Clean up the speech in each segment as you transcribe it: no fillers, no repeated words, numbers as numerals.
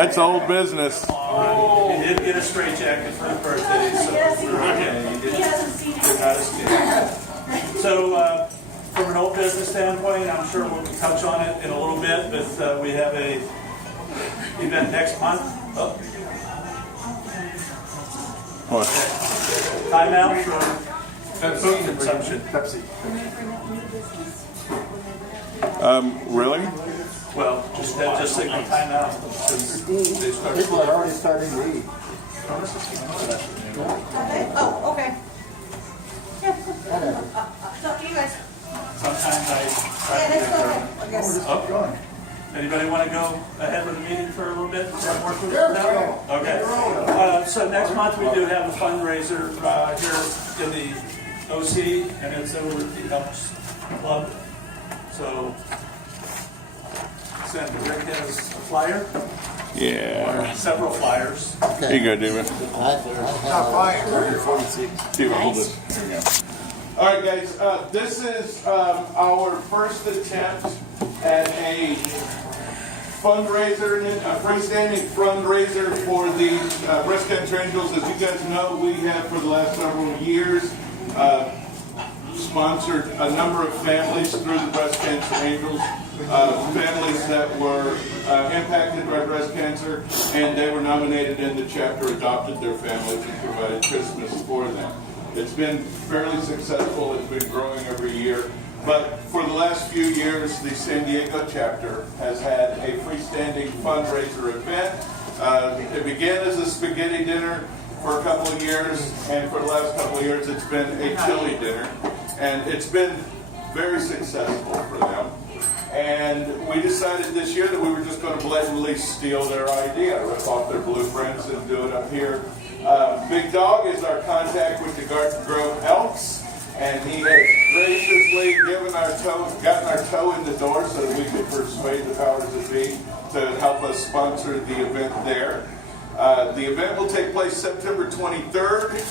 That's old business. You did get a straight jacket for the birthday, so you did not escape. So, from an old business standpoint, I'm sure we'll touch on it in a little bit, but we have a event next month. Oh. What? Time out for food consumption. Pepsi. Really? Well, just signal time out. They start People are already starting to eat. Oh, okay. So, you guys. Sometimes I Yeah, let's go ahead, I guess. Oh. Anybody want to go ahead with the meeting for a little bit? Okay. So next month we do have a fundraiser here in the OC, and it's over at the Elks Club. So, Senator Rick has a flyer, Yeah. several flyers. Here you go, David. Not flying, 146. David, hold this. There you go. All right, guys. This is our first attempt at a fundraiser, a freestanding fundraiser for the Breast Cancer Angels. As you guys know, we have for the last several years sponsored a number of families through the Breast Cancer Angels, families that were impacted by breast cancer, and they were nominated and the chapter adopted their families and provided Christmas for them. It's been fairly successful. It's been growing every year. But for the last few years, the San Diego chapter has had a freestanding fundraiser event. It began as a spaghetti dinner for a couple of years, and for the last couple of years, it's been a chili dinner. And it's been very successful for them. And we decided this year that we were just going to blatantly steal their idea, rip off their blueprints and do it up here. Big Dog is our contact with the Garden Grove Elks, and he has graciously gotten our toe in the door so that we could persuade the powers that be to help us sponsor the event there. The event will take place September 23rd,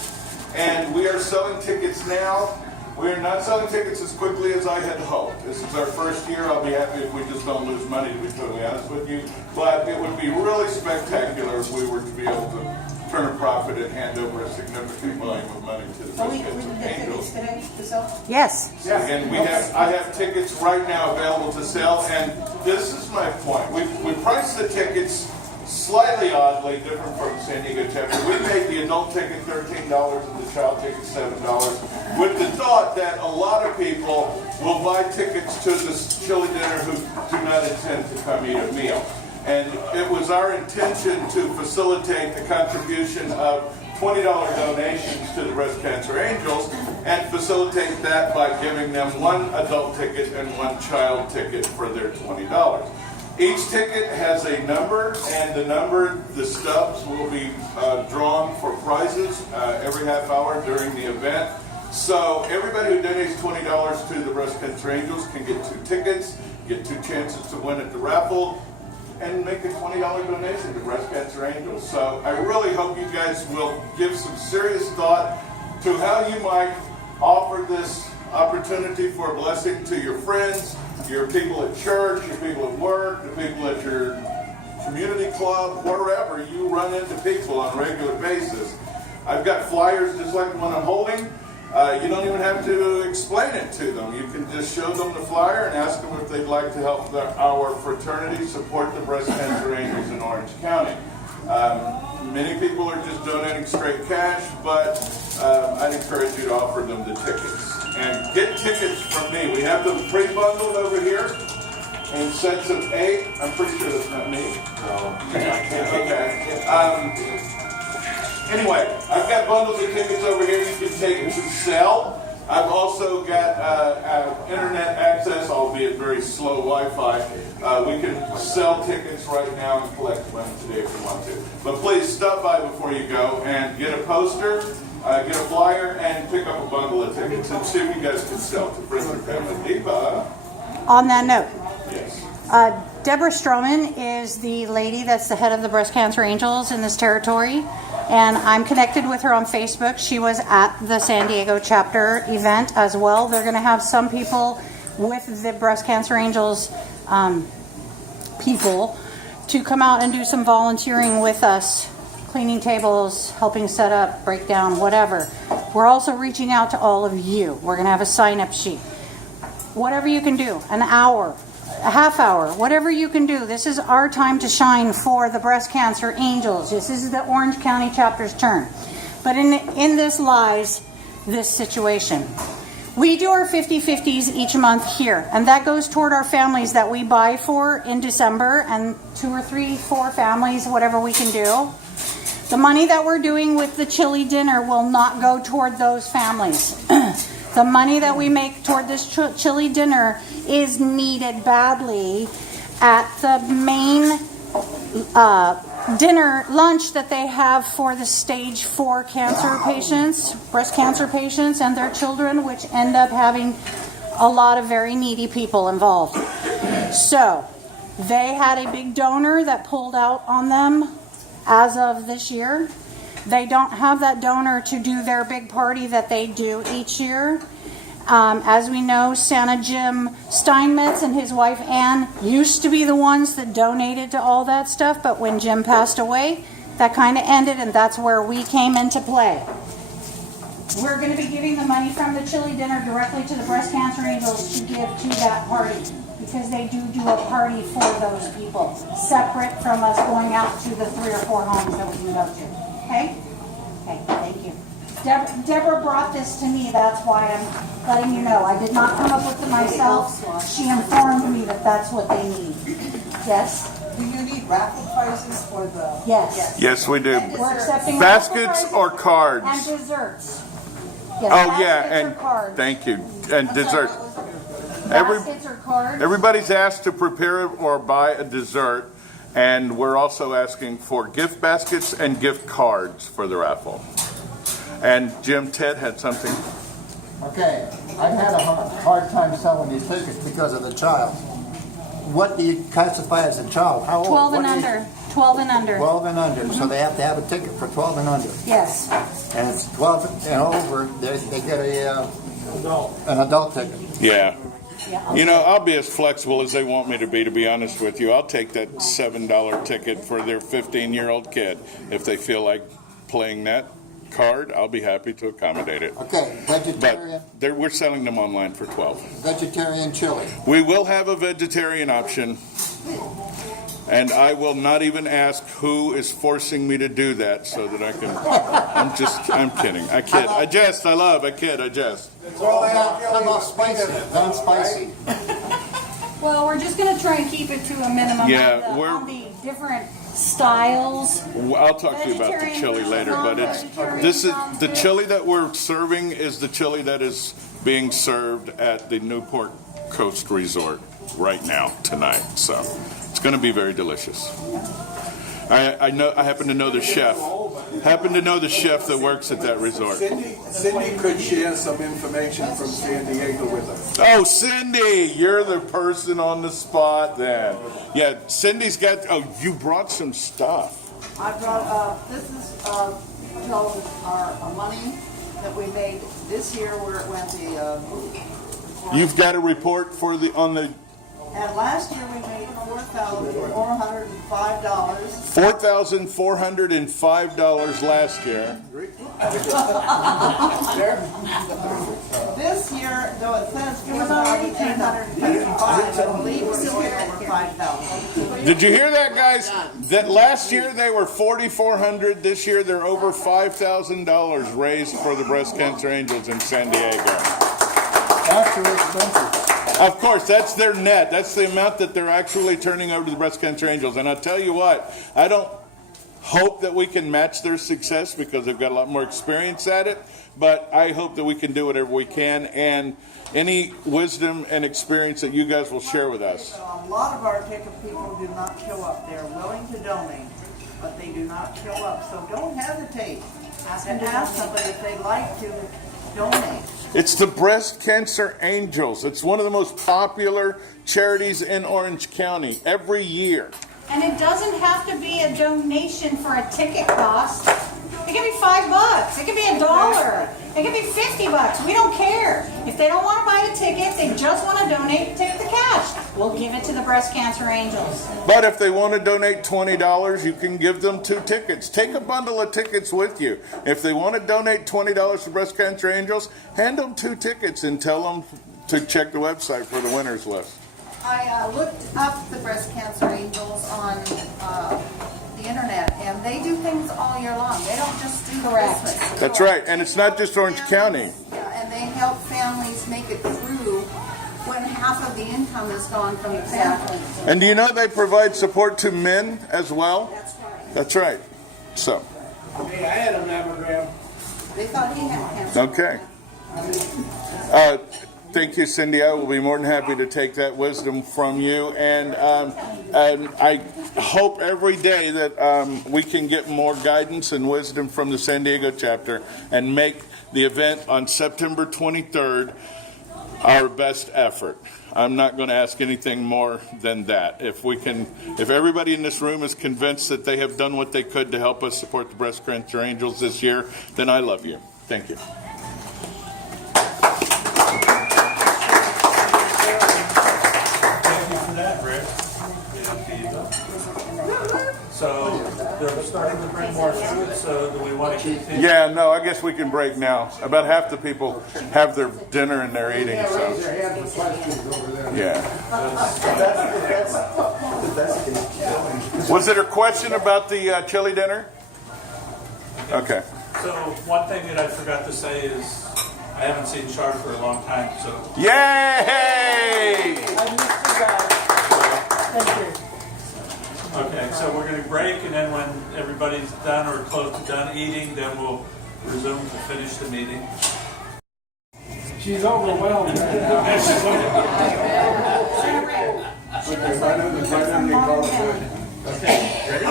and we are selling tickets now. We are not selling tickets as quickly as I had hoped. This is our first year. I'll be happy if we just don't lose money, to be totally honest with you. But it would be really spectacular if we were to be able to turn a profit and hand over a significant volume of money to the So we Breast did Cancer the Angels. tickets today to sell? Yes. And I have tickets right now available to sell, and this is my point. We priced the tickets slightly oddly, different from the San Diego chapter. We made the adult ticket $13 and the child ticket $7, with the thought that a lot of people will buy tickets to this chili dinner who do not intend to come eat a meal. And it was our intention to facilitate the contribution of $20 donations to the Breast Cancer Angels, and facilitate that by giving them one adult ticket and one child ticket for their $20. Each ticket has a number, and the stubs will be drawn for prizes every half hour during the event. So everybody who donates $20 to the Breast Cancer Angels can get 2 tickets, get 2 chances to win at the raffle, and make a $20 donation to Breast Cancer Angels. So I really hope you guys will give some serious thought to how you might offer this opportunity for a blessing to your friends, your people at church, your people at work, the people at your community club, wherever you run into people on a regular basis. I've got flyers just like the one I'm holding. You don't even have to explain it to them. You can just show them the flyer and ask them if they'd like to help our fraternity support the Breast Cancer Angels in Orange County. Many people are just donating straight cash, but I'd encourage you to offer them the tickets. And get tickets from me. We have them pre-bundled over here in sets of 8. I'm pretty sure that's not me. Okay. Anyway, I've got bundles of tickets over here you can take to sell. I've also got internet access, albeit very slow Wi-Fi. We can sell tickets right now and collect money today if you want to. But please stop by before you go and get a poster, get a flyer, and pick up a bundle of tickets and see if you guys can sell to friends and family. Deepa? On that note, Yes. Deborah Stroman is the lady that's the head of the Breast Cancer Angels in this territory, and I'm connected with her on Facebook. She was at the San Diego chapter event as well. They're going to have some people with the Breast Cancer Angels people to come out and do some volunteering with us, cleaning tables, helping set up, break down, whatever. We're also reaching out to all of you. We're going to have a sign-up sheet. Whatever you can do, an hour, a half hour, whatever you can do. This is our time to shine for the breast cancer angels. This is the Orange County chapter's turn. But in this lies this situation. We do our 50/50s each month here, and that goes toward our families that we buy for in December, and 2 or 3, 4 families, whatever we can do. The money that we're doing with the chili dinner will not go toward those families. The money that we make toward this chili dinner is needed badly at the main dinner lunch that they have for the stage 4 cancer patients, breast cancer patients and their children, which end up having a lot of very needy people involved. So they had a big donor that pulled out on them as of this year. They don't have that donor to do their big party that they do each year. As we know, Santa Jim Steinmetz and his wife Ann used to be the ones that donated to all that stuff, but when Jim passed away, that kind of ended, and that's where we came into play. We're going to be giving the money from the chili dinner directly to the breast cancer angels to give to that party, because they do a party for those people, separate from us going out to the 3 or 4 homes that we can go to. Okay? Okay, thank you. Deborah brought this to me, that's why I'm letting you know. I did not come up with it myself. She informed me that that's what they need. Yes? Do you need raffle prizes for the? Yes. Yes, we do. We're accepting Baskets raffle or prizes cards? and desserts. Yes, Oh, yeah, baskets or and cards. thank you. And dessert. Baskets or cards. Everybody's asked to prepare or buy a dessert, and we're also asking for gift baskets and gift cards for the raffle. And Ted had something. Okay, I've had a hard time selling these tickets because of the child. What do you classify as a child? How old? 12 and What age? under. 12 and under. 12 and under, so they have to have a ticket for 12 and under. Yes. And it's 12 and over, they get an adult ticket. Yeah. Yeah. You know, I'll be as flexible as they want me to be honest with you. I'll take that $7 ticket for their 15-year-old kid. If they feel like playing that card, I'll be happy to accommodate it. Okay, vegetarian, But we're selling them online for $12. vegetarian chili. We will have a vegetarian option, and I will not even ask who is forcing me to do that so that I can. I'm kidding. I kid. I jest. I kid. I jest. How about spicy? Non-spicy. Well, we're just going to try and keep it to a minimum Yeah, on the different styles. I'll talk to you about the chili later, but this is the chili that we're serving is the chili that is being served at the Newport Coast Resort right now tonight. So it's going to be very delicious. I happen to know the chef. That works at that resort. Cindy could share some information from San Diego with us. Oh, Cindy, you're the person on the spot then. Yeah, Cindy's got. Oh, you brought some stuff. I brought, this is, our money that we made this year where it went You've got a report for on the and last year we made $4,405. $4,405 last year. This year, though it says $4,855, I believe we're going over $5,000. Did you hear that, guys? That last year they were $4,400. This year they're over $5,000 raised for the breast cancer angels in San Diego. After expenses. Of course, that's their net. That's the amount that they're actually turning over to the breast cancer angels. And I'll tell you what, I don't hope that we can match their success because they've got a lot more experience at it. But I hope that we can do whatever we can, and any wisdom and experience that you guys will share with us. A lot of our ticket people do not show up. They're willing to donate, but they do not show up. So don't hesitate and ask somebody if they'd like to donate. It's the Breast Cancer Angels. It's one of the most popular charities in Orange County every year. And it doesn't have to be a donation for a ticket cost. It can be $5. It can be $1. It could be $50. We don't care. If they don't want to buy a ticket, they just want to donate, take the cash. We'll give it to the Breast Cancer Angels. But if they want to donate $20, you can give them 2 tickets. Take a bundle of tickets with you. If they want to donate $20 to Breast Cancer Angels, hand them 2 tickets and tell them to check the website for the winners list. I looked up the Breast Cancer Angels on the internet, and they do things all year long. They don't just do Christmas. That's right, and it's not just Orange County. Yeah, and they help families make it through when half of the income is gone from the family. And do you know they provide support to men as well? That's right. That's right. So, Hey, I had a mammogram. They thought he had cancer. okay. Thank you, Cindy. I will be more than happy to take that wisdom from you. And I hope every day that we can get more guidance and wisdom from the San Diego chapter and make the event on September 23rd our best effort. I'm not going to ask anything more than that. If everybody in this room is convinced that they have done what they could to help us support the Breast Cancer Angels this year, then I love you. Thank you. So they're starting to bring more food, so do we want to continue? Yeah, no, I guess we can break now. About half the people have their dinner and they're eating, so. Yeah. Was it a question about the chili dinner? Okay. So one thing that I forgot to say is I haven't seen Char for a long time, so. Yay! Okay, so we're going to break, and then when everybody's done or close to done eating, then we'll resume to finish the meeting. She's overwhelmed right now. Okay, ready?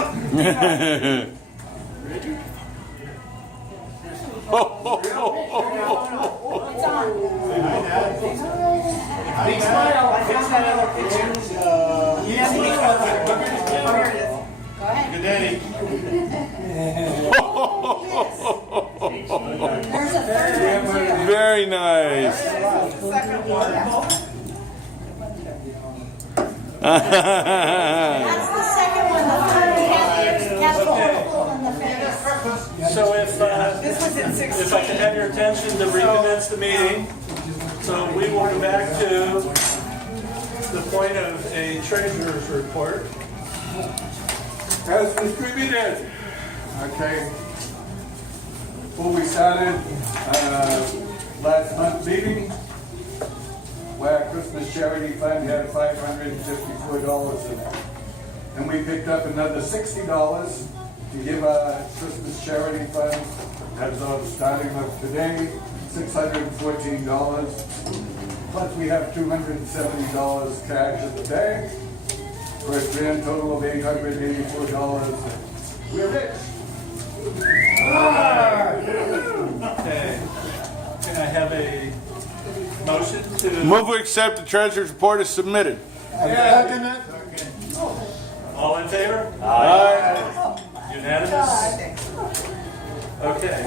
Big smile. Good day. There's a third one too. Very nice. That's the second one. The third has the hole in the face. So if I can have your attention to recommence the meeting, so we will go back to the point of a treasurer's report. As distributed. Okay. Before we started last month's meeting, where Christmas charity fund had $554 in it. And we picked up another $60 to give our Christmas charity fund as of starting of today, $614. Plus we have $270 cash in the bank for a grand total of $884. We're rich. Okay. Can I have a motion to? Move we accept the treasurer's report as submitted. All in favor? Aye. Unanimous? Okay.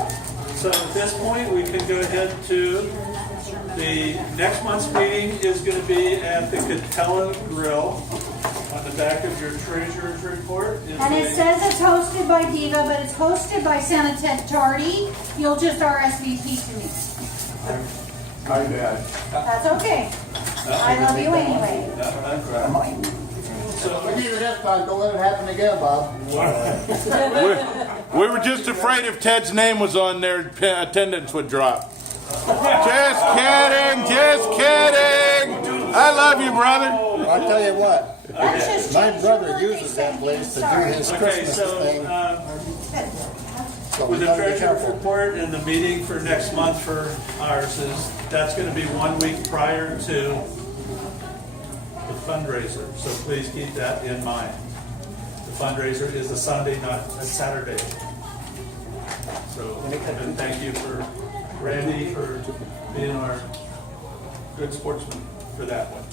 So at this point, we can go ahead to the next month's meeting is going to be at the Catella Grill. On the back of your treasurer's report is And it says it's hosted by Diva, but it's hosted by Santa Ted Tardy. You'll just RSVP to me. My bad. That's okay. I love you anyway. We give it this time, don't let it happen again, Bob. We were just afraid if Ted's name was on there, attendance would drop. Just kidding, just kidding. I love you, brother. I'll tell you what, That's just my changed brother the word uses they that said. place to do Sorry. his Okay, Christmas so thing. So we with the gotta be treasurer's careful. report and the meeting for next month for ours is, that's going to be 1 week prior to the fundraiser. So please keep that in mind. The fundraiser is a Sunday, not a Saturday. So, and thank you for Randy for being our good sportsman for that one.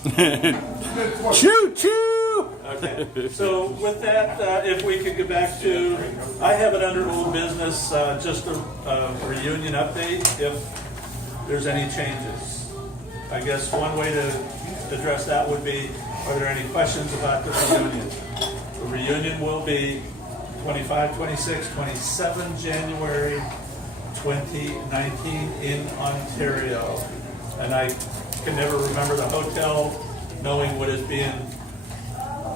Choo choo! Okay, so with that, if we could get back to, I have it under old business, just a reunion update, if there's any changes. I guess one way to address that would be, are there any questions about the reunion? The reunion will be 25, 26, 27 January 2019 in Ontario. And I can never remember the hotel knowing what it's being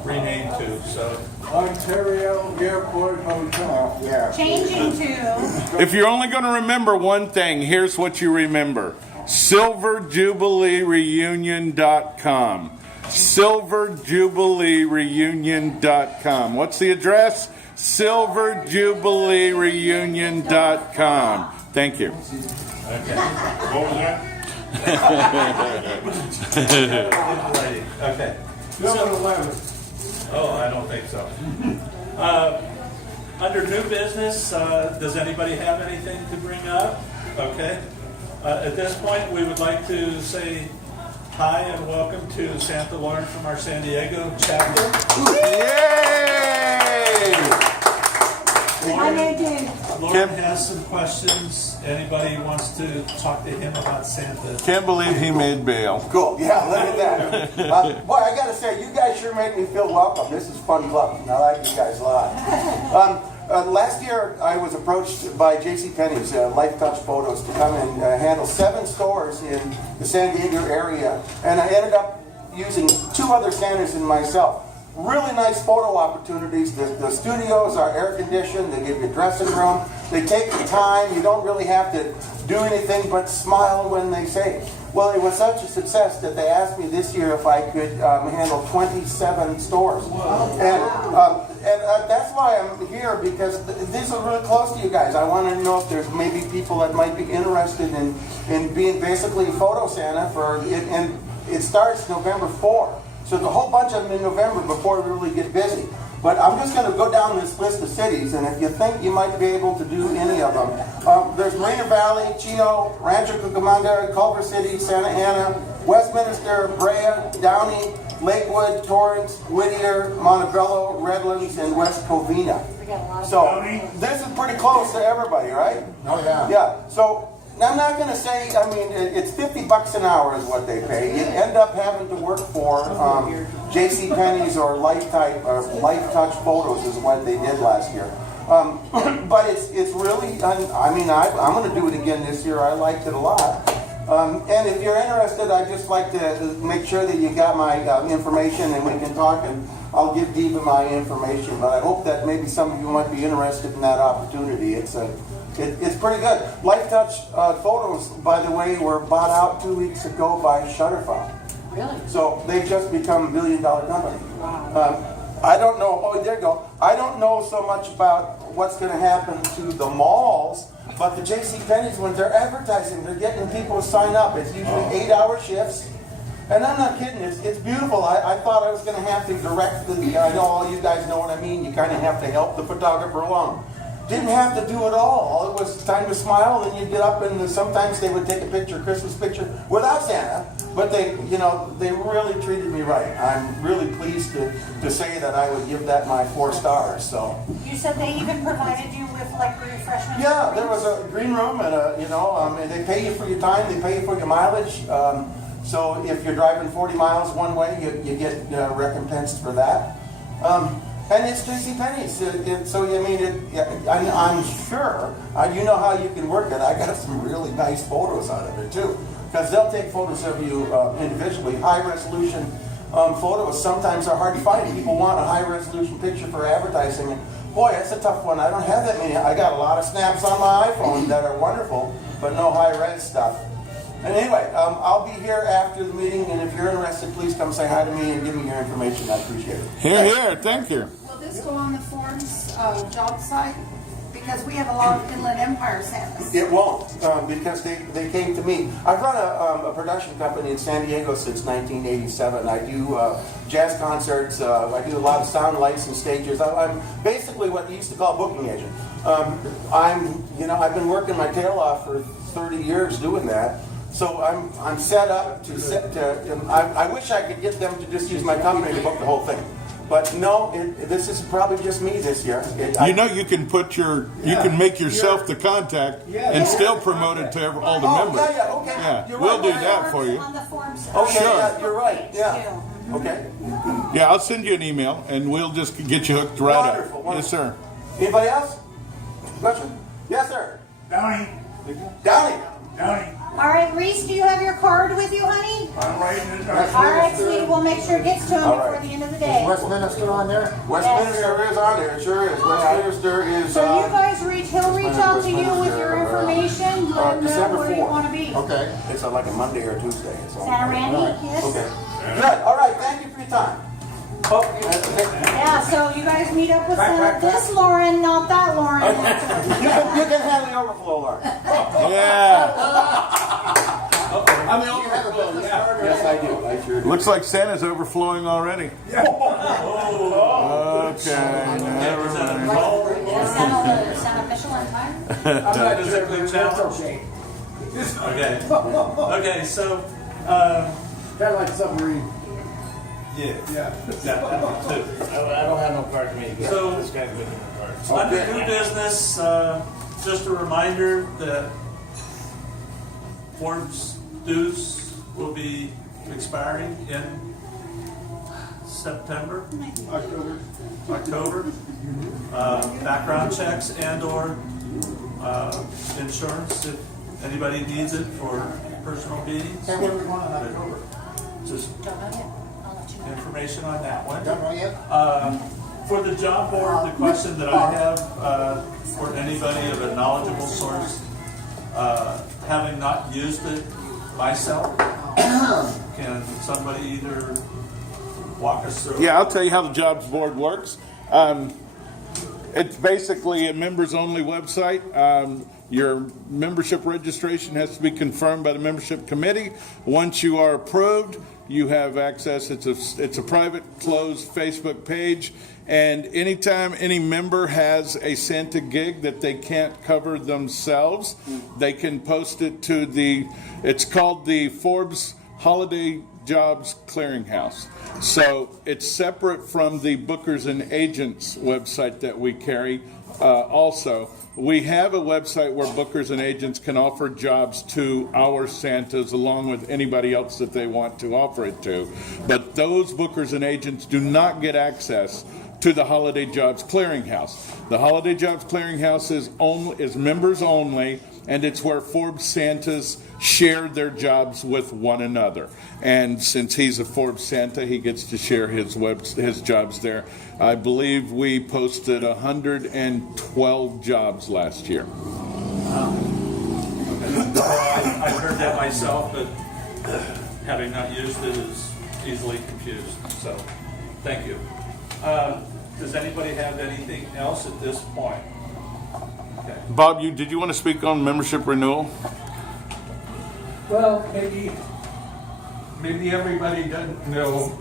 renamed to, so. Ontario Airport Hotel. Yeah. Changing to. If you're only going to remember one thing, here's what you remember. SilverJubileeReunion.com. SilverJubileeReunion.com. What's the address? SilverJubileeReunion.com. Thank you. Okay. What was that? Okay. Number 11. Oh, I don't think so. Under new business, does anybody have anything to bring up? Okay. At this point, we would like to say hi and welcome to Santa Lauren from our San Diego chapter. Yay! Lauren has some questions. Anybody wants to talk to him about Santa? Can't believe he made bail. Cool. Yeah, look at that. Boy, I got to say, you guys sure make me feel welcome. This is fun club. I like you guys a lot. Last year, I was approached by JCPenney's Life Touch Photos to come and handle 7 stores in the San Diego area, and I ended up using 2 other Santas and myself. Really nice photo opportunities. The studios are air conditioned. They give you a dressing room. They take the time. You don't really have to do anything but smile when they say it. Well, it was such a success that they asked me this year if I could handle 27 stores. And that's why I'm here, because these are really close to you guys. I want to know if there's maybe people that might be interested in being basically photo Santa for it. And it starts November 4. So there's a whole bunch of them in November before we really get busy. But I'm just going to go down this list of cities, and if you think you might be able to do any of them, there's Moreno Valley, Chino, Rancho Cucamonga, Culver City, Santa Ana, Westminster, Brea, Downey, Lakewood, Torrance, Whittier, Montebello, Redlands, and West Covina. So this is pretty close to everybody, right? Oh, yeah. Yeah. So I'm not going to say, I mean, it's $50 an hour is what they pay. You end up having to work for JCPenney's or Life Touch Photos is what they did last year. But it's really, I mean, I'm going to do it again this year. I liked it a lot. And if you're interested, I'd just like to make sure that you got my information and we can talk, and I'll give Diva my information. But I hope that maybe some of you might be interested in that opportunity. It's pretty good. Life Touch Photos, by the way, were bought out 2 weeks ago by Shutterfly. Really? So they've just become $1 billion company. I don't know, oh, there you go. I don't know so much about what's going to happen to the malls, but the JCPenney's, when they're advertising, they're getting people to sign up. It's usually 8-hour shifts. And I'm not kidding, it's beautiful. I thought I was going to have to direct I know all you guys know what I mean. You kind of have to help the photographer along. Didn't have to do it all. It was time to smile, and you'd get up, and sometimes they would take a picture, Christmas picture, without Santa. But they really treated me right. I'm really pleased to say that I would give that my 4 stars. So. You said they even provided you with like refreshments? Yeah, there was a green room, and and they pay you for your time, they pay you for your mileage. So if you're driving 40 miles one way, you get recompensed for that. And it's JCPenney's, so I mean, I'm sure, you know how you can work it. I got some really nice photos out of it too, because they'll take photos of you individually. High resolution photos sometimes are hard to find. People want a high resolution picture for advertising, and boy, that's a tough one. I don't have that many. I got a lot of snaps on my iPhone that are wonderful, but no high res stuff. And anyway, I'll be here after the meeting, and if you're interested, please come say hi to me and give me your information. I appreciate it. Here, thank you. Will this go on the Forbes job site? Because we have a lot of Inland Empire Santas. It won't, because they came to me. I've run a production company in San Diego since 1987. I do jazz concerts. I do a lot of sound lights and stages. I'm basically what you used to call a booking agent. I've been working my tail off for 30 years doing that. So I'm set up I wish I could get them to just use my company to book the whole thing. But no, this is probably just me this year. You know, you can put you can make yourself the contact and still promote it to all the members. Okay. Yeah, You're we'll right, do right, that right. for you. On the forms. Okay, Sure. yeah, you're right. Yeah. Okay. Yeah, I'll send you an email and we'll just get you hooked right Wonderful, up. wonderful. Yes, sir. Anybody else? Question? Yes, sir. Downey. Downey. All right, Reese, do you have your card with you, honey? I'm writing it All down. right, sweetie, we'll make sure it gets to him All before right. the end of the day. Westminster on there? Westminster is on there. It sure is. Westminster is. So you guys he'll reach out to you with your information, let him know December where you 4th. want to be. Okay. It's like a Monday or Tuesday. So. Santa Randy, yes? Okay. Good. All right. Thank you for your time. Oh, Yeah, so you guys meet up with this Lauren, not that Lauren. you can handle the overflow, Lauren. Yeah. I mean, you have a business card? Yes, I do. I sure do. Looks like Santa's overflowing already. Okay. Never mind. Santa official on time? Does it include challenge? Okay. Okay, so, Kind of like a submarine. yeah. I don't have no card to me. So- This guy's giving me a card. Under new business, just a reminder that Forbes dues will be expiring in September, October. Background checks and/or insurance if anybody needs it for personal meetings. And what do we want in October? Just Don't know yet. I'll let you know. information on that one. Don't know yet? For the job board, the question that I have for anybody of a knowledgeable source, having not used it myself, can somebody either walk us through? Yeah, I'll tell you how the jobs board works. It's basically a members-only website. Your membership registration has to be confirmed by the membership committee. Once you are approved, you have access. It's a private, closed Facebook page. And anytime any member has a Santa gig that they can't cover themselves, they can post it to it's called the Forbes Holiday Jobs Clearinghouse. So it's separate from the Bookers and Agents website that we carry. Also, we have a website where bookers and agents can offer jobs to our Santas along with anybody else that they want to offer it to. But those bookers and agents do not get access to the Holiday Jobs Clearinghouse. The Holiday Jobs Clearinghouse is members only, and it's where Forbes Santas share their jobs with one another. And since he's a Forbes Santa, he gets to share his jobs there. I believe we posted 112 jobs last year. I've heard that myself, but having not used it is easily confused. So, thank you. Does anybody have anything else at this point? Okay. Bob, did you want to speak on membership renewal? Well, maybe everybody doesn't know.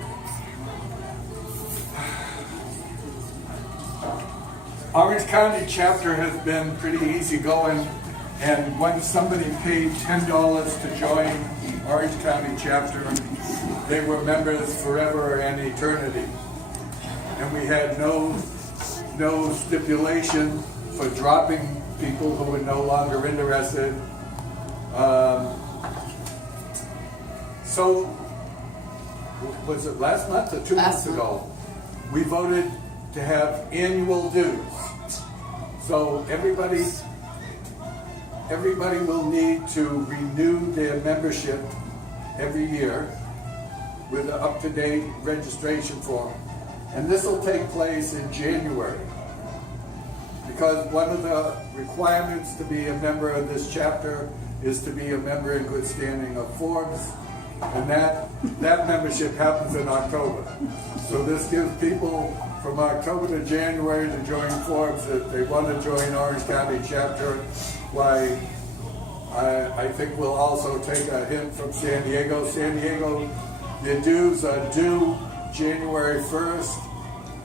Orange County chapter has been pretty easygoing, and once somebody paid $10 to join Orange County chapter, they were members forever and eternity. And we had no stipulation for dropping people who were no longer interested. So, was it last month or 2 months ago? We voted to have annual dues. So everybody will need to renew their membership every year with an up-to-date registration form. And this will take place in January. Because one of the requirements to be a member of this chapter is to be a member in good standing of Forbes. And that membership happens in October. So this gives people from October to January to join Forbes. If they want to join Orange County chapter, why, I think we'll also take a hint from San Diego. San Diego, the dues are due January 1st,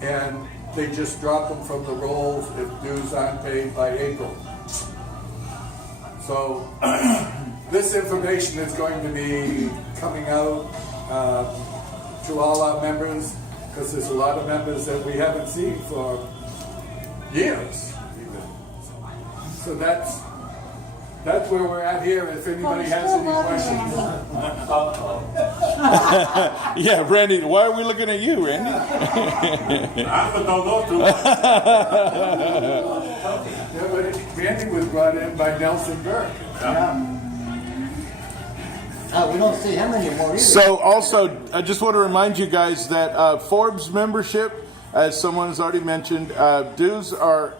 and they just drop them from the rolls if dues aren't paid by April. So this information is going to be coming out to all our members. because there's a lot of members that we haven't seen for years, even. So that's where we're at here, if anybody has any questions. Yeah, Randy, why are we looking at you, Randy? Yeah, but Randy was brought in by Nelson Burke. We don't see him anymore either. So also, I just want to remind you guys that Forbes membership, as someone has already mentioned, dues are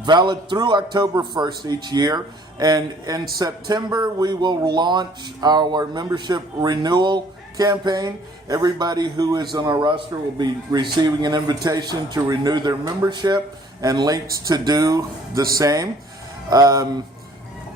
valid through October 1st each year. And in September, we will launch our membership renewal campaign. Everybody who is on our roster will be receiving an invitation to renew their membership and links to do the same.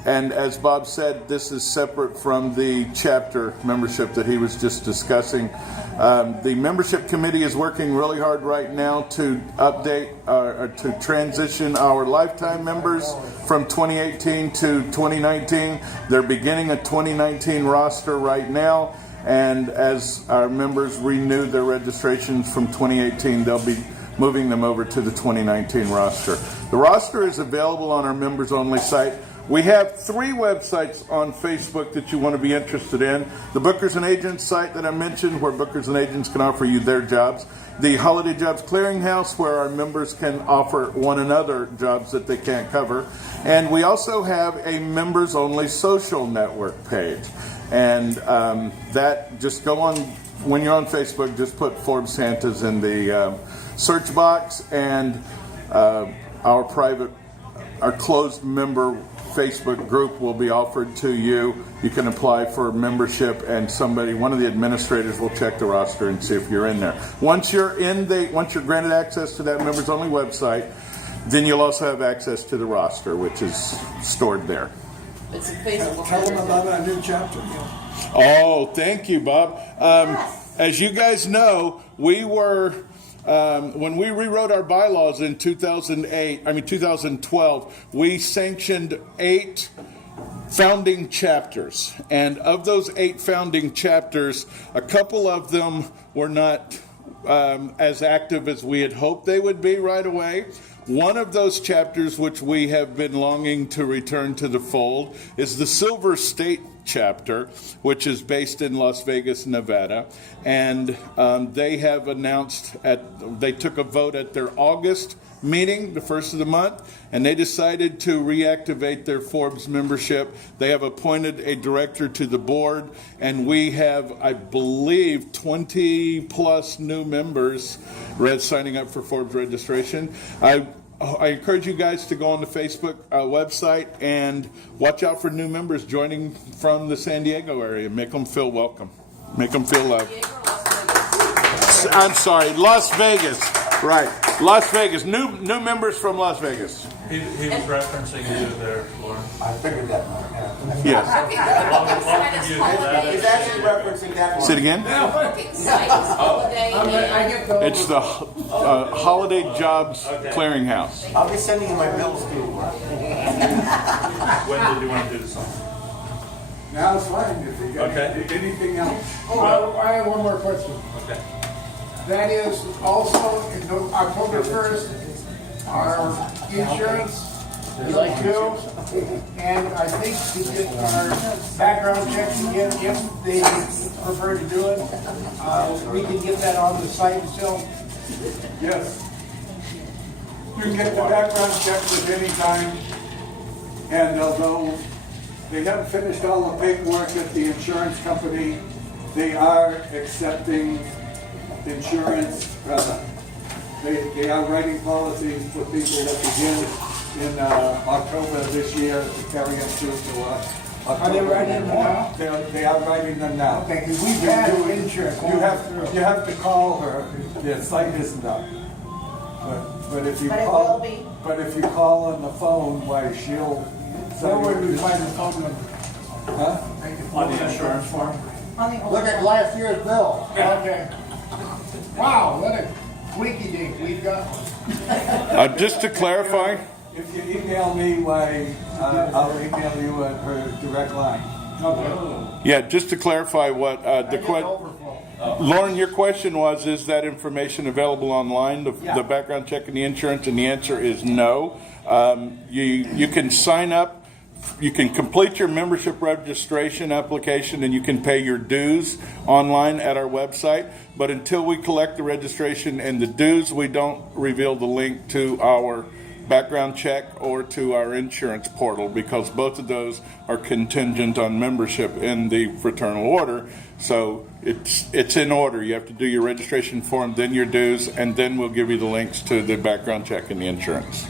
And as Bob said, this is separate from the chapter membership that he was just discussing. The membership committee is working really hard right now to update or to transition our lifetime members from 2018 to 2019. They're beginning a 2019 roster right now, and as our members renew their registrations from 2018, they'll be moving them over to the 2019 roster. The roster is available on our members-only site. We have 3 websites on Facebook that you want to be interested in. The Bookers and Agents site that I mentioned, where Bookers and Agents can offer you their jobs. The Holiday Jobs Clearinghouse, where our members can offer one another jobs that they can't cover. And we also have a members-only social network page. And that, just go on, when you're on Facebook, just put Forbes Santas in the search box, and our closed member Facebook group will be offered to you. You can apply for membership, and one of the administrators will check the roster and see if you're in there. Once you're granted access to that members only website, then you'll also have access to the roster, which is stored there. It's a Facebook. Tell them about our new chapter. Oh, thank you, Bob. As you guys know, we were when we rewrote our bylaws in 2012, we sanctioned 8 founding chapters. And of those 8 founding chapters, a couple of them were not as active as we had hoped they would be right away. One of those chapters, which we have been longing to return to the fold, is the Silver State chapter, which is based in Las Vegas, Nevada. And they have announced, they took a vote at their August meeting, the first of the month, and they decided to reactivate their Forbes membership. They have appointed a director to the board, and we have, I believe, 20 plus new members signing up for Forbes registration. I encourage you guys to go on the Facebook website and watch out for new members joining from the San Diego area. Make them feel welcome. Make them feel loved. I'm sorry, Las Vegas. Right, Las Vegas. New members from Las Vegas. He was referencing you there, Lauren. I figured that. Yes. He's actually referencing that. Say it again. It's the Holiday Jobs Clearinghouse. I'll be sending you my bills too. When did you want to do this? Now it's fine. If you got anything else. Oh, I have one more question. Okay. That is also in October 1st, our insurance is due, and I think to get our background checks again, if they prefer to do it, we can get that on the site itself. Yes. You can get the background checks at any time, and although they haven't finished all the paperwork at the insurance company, they are accepting insurance. They are writing policies for people that begin in October this year to carry them through to October. Are they writing them now? They are writing them now. Okay, because we've had insurance. You have to call her. The site isn't up. But if you call, if you call on the phone, why she'll. Where would we find the phone number? Huh? On the insurance form. Look at last year's bill. Okay. Wow, what a squeaky dink we've got. Just to clarify. If you email me, I'll email you at her direct line. Okay. Yeah, just to clarify what the question. Lauren, your question was, is that information available online, the background check and the insurance? And the answer is no. You can sign up. You can complete your membership registration application and you can pay your dues online at our website. But until we collect the registration and the dues, we don't reveal the link to our background check or to our insurance portal, because both of those are contingent on membership in the fraternal order. So it's in order. You have to do your registration form, then your dues, and then we'll give you the links to the background check and the insurance.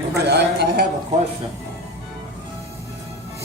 Okay, I have a question.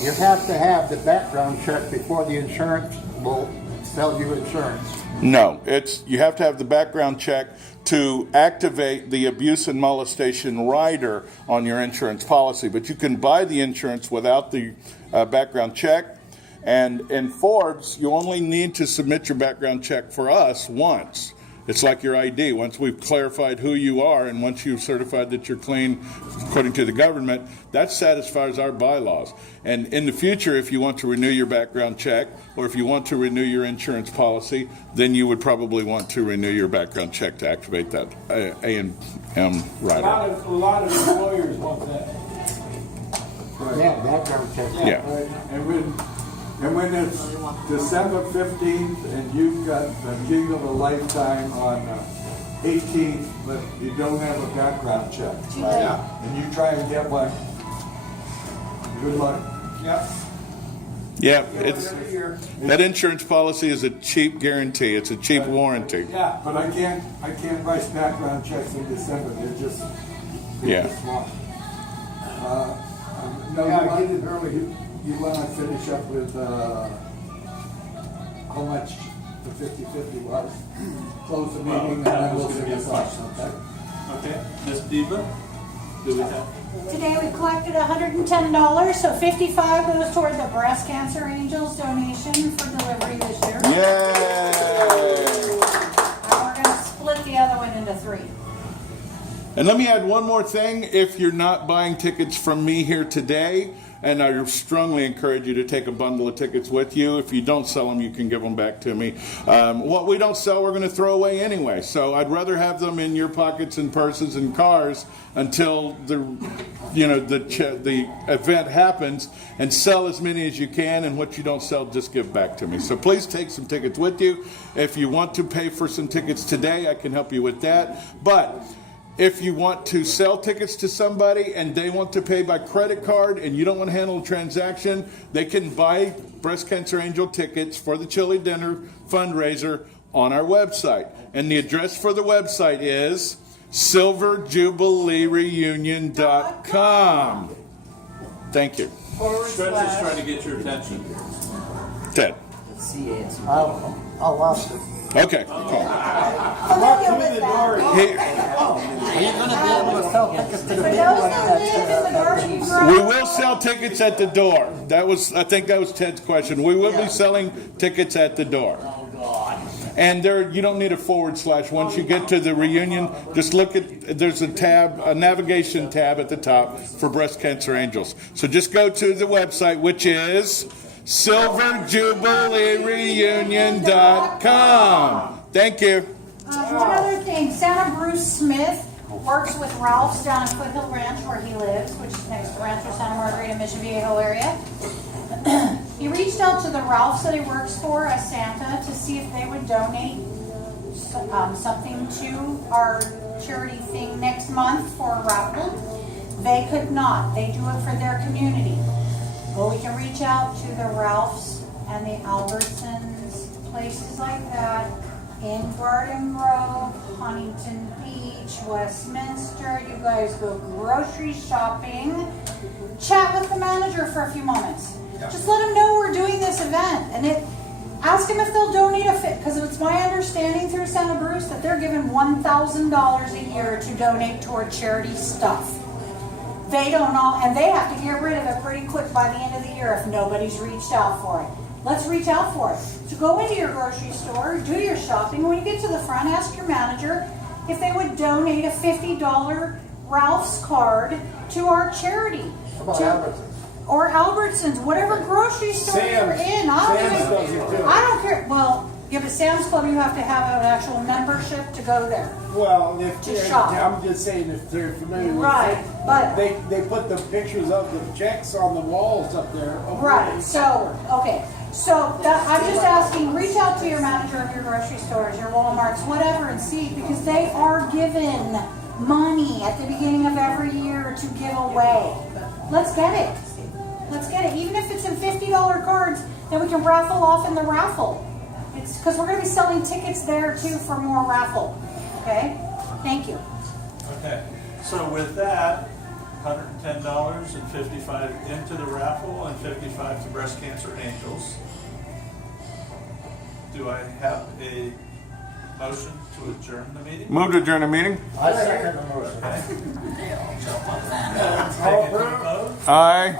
You have to have the background check before the insurance will sell you insurance. No, you have to have the background check to activate the abuse and molestation rider on your insurance policy. But you can buy the insurance without the background check. And in Forbes, you only need to submit your background check for us once. It's like your ID. Once we've clarified who you are and once you've certified that you're clean according to the government, that satisfies our bylaws. And in the future, if you want to renew your background check or if you want to renew your insurance policy, then you would probably want to renew your background check to activate that A&M rider. A lot of employers want that. Yeah, background check. Yeah. And when it's December 15th and you've got the gig of a lifetime on 18th, but you don't have a background check, and you try and get one, good luck. Yeah, that insurance policy is a cheap guarantee. It's a cheap warranty. Yeah, but I can't price background checks in December. They're just smart. No, I get it early. You want to finish up with how much the 50-50 was? Close the meeting and then we'll finish up. Okay, Ms. Diva, do we have? Today we collected $110, so $55 goes toward the Breast Cancer Angels donation for delivery this year. Yay! And we're going to split the other one into 3. And let me add one more thing. If you're not buying tickets from me here today, and I strongly encourage you to take a bundle of tickets with you. If you don't sell them, you can give them back to me. What we don't sell, we're going to throw away anyway. So I'd rather have them in your pockets and purses and cars until the event happens, and sell as many as you can. And what you don't sell, just give back to me. So please take some tickets with you. If you want to pay for some tickets today, I can help you with that. But if you want to sell tickets to somebody and they want to pay by credit card and you don't want to handle a transaction, they can buy Breast Cancer Angel tickets for the Chili Dinner fundraiser on our website. And the address for the website is silverjubileereunion.com. Thank you. Stretch is trying to get your attention. Ted. I'll watch it. Okay, cool. Walk through the door. Hey, Are you going to be able to sell tickets to the For big those one? that live in the Garden Grove, we will sell tickets at the door. I think that was Ted's question. We will be selling tickets at the door. And you don't need a / Once you get to the reunion, just look there's a navigation tab at the top for Breast Cancer Angels. So just go to the website, which is silverjubileereunion.com. Thank you. one other thing, Santa Bruce Smith works with Ralph's down at Foothill Ranch where he lives, which is next to Rancho Santa Margarita, Mission Viejo area. He reached out to the Ralphs that he works for as Santa to see if they would donate something to our charity thing next month for a raffle. They could not. They do it for their community. Well, we can reach out to the Ralphs and the Albertsons, places like that, in Garden Grove, Huntington Beach, Westminster. You guys go grocery shopping. Chat with the manager for a few moments. Just let them know we're doing this event, and ask them if they'll donate because it's my understanding through Santa Bruce that they're giving $1,000 a year to donate toward charity stuff. They don't know, and they have to get rid of it pretty quick by the end of the year if nobody's reached out for it. Let's reach out for it. So go into your grocery store, do your shopping. When you get to the front, ask your manager if they would donate a $50 Ralph's card to our charity. Or Albertsons, whatever grocery store you're in. I don't care. Well, Yeah, but Sam's Club, you have to have an actual membership to go there. Well, if To shop. I'm just saying if they're familiar with Right, it, but- they put the pictures of the checks on the walls up there. Right, so, okay, so that, I'm just asking, reach out to your manager of your grocery stores, your Walmarts, whatever, and see, because they are given money at the beginning of every year to give away. Let's get it. Let's get it, even if it's in $50 cards, then we can raffle off in the raffle. It's, because we're gonna be selling tickets there too for more raffle, okay? Thank you. Okay, so with that, $110 and 55 into the raffle and 55 to Breast Cancer Angels. Do I have a motion to adjourn the meeting? Move to adjourn the meeting? I second the motion. Take it to a vote? Aye.